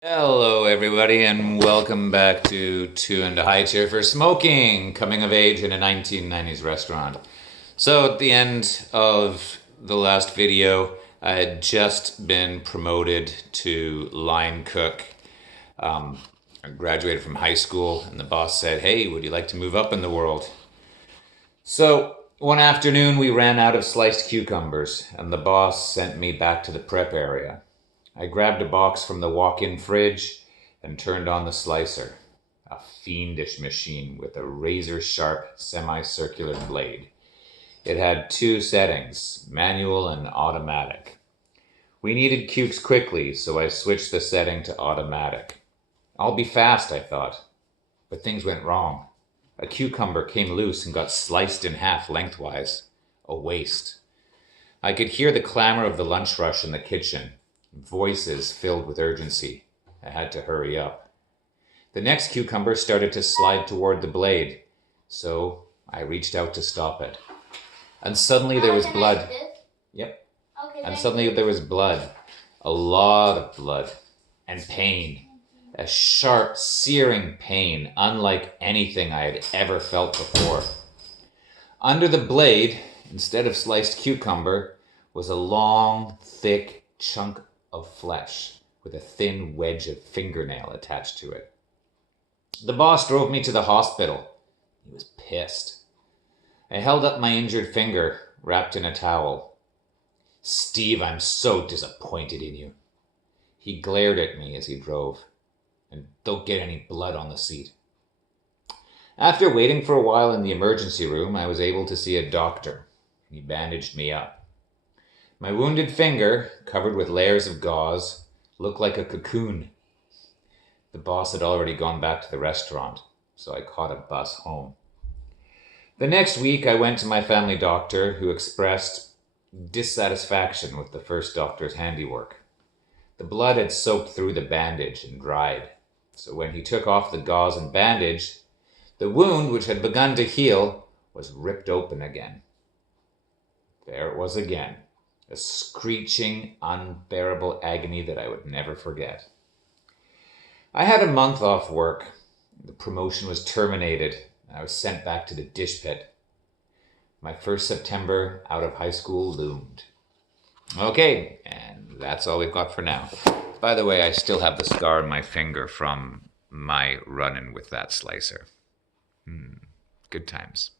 Hello, everybody, and welcome back to Two and a Highchair for Smoking, coming of age in a 1990s restaurant. So, at the end of the last video, I had just been promoted to line cook. I graduated from high school, and the boss said, "Hey, would you like to move up in the world?" So, one afternoon, we ran out of sliced cucumbers, and the boss sent me back to the prep area. I grabbed a box from the walk-in fridge and turned on the slicer, a fiendish machine with a razor-sharp semicircular blade. It had two settings, manual and automatic. We needed cukes quickly, so I switched the setting to automatic. I'll be fast, I thought, but things went wrong. A cucumber came loose and got sliced in half lengthwise. A waste. I could hear the clamor of the lunch rush in the kitchen. Voices filled with urgency. I had to hurry up. The next cucumber started to slide toward the blade, so I reached out to stop it. And suddenly there was blood. Yep. And suddenly there was blood. A lot of blood. And pain. A sharp, searing pain, unlike anything I had ever felt before. Under the blade, instead of sliced cucumber, was a long, thick chunk of flesh with a thin wedge of fingernail attached to it. The boss drove me to the hospital. He was pissed. I held up my injured finger, wrapped in a towel. "Steve, I'm so disappointed in you." He glared at me as he drove. "And don't get any blood on the seat." After waiting for a while in the emergency room, I was able to see a doctor. He bandaged me up. My wounded finger, covered with layers of gauze, looked like a cocoon. The boss had already gone back to the restaurant, so I caught a bus home. The next week, I went to my family doctor, who expressed dissatisfaction with the first doctor's handiwork. The blood had soaked through the bandage and dried, so when he took off the gauze and bandage, the wound, which had begun to heal, was ripped open again. There it was again. A screeching, unbearable agony that I would never forget. I had a month off work. The promotion was terminated, and I was sent back to the dish pit. My first September out of high school loomed. Okay, and that's all we've got for now. By the way, I still have the scar on my finger from my run-in with that slicer. Good times.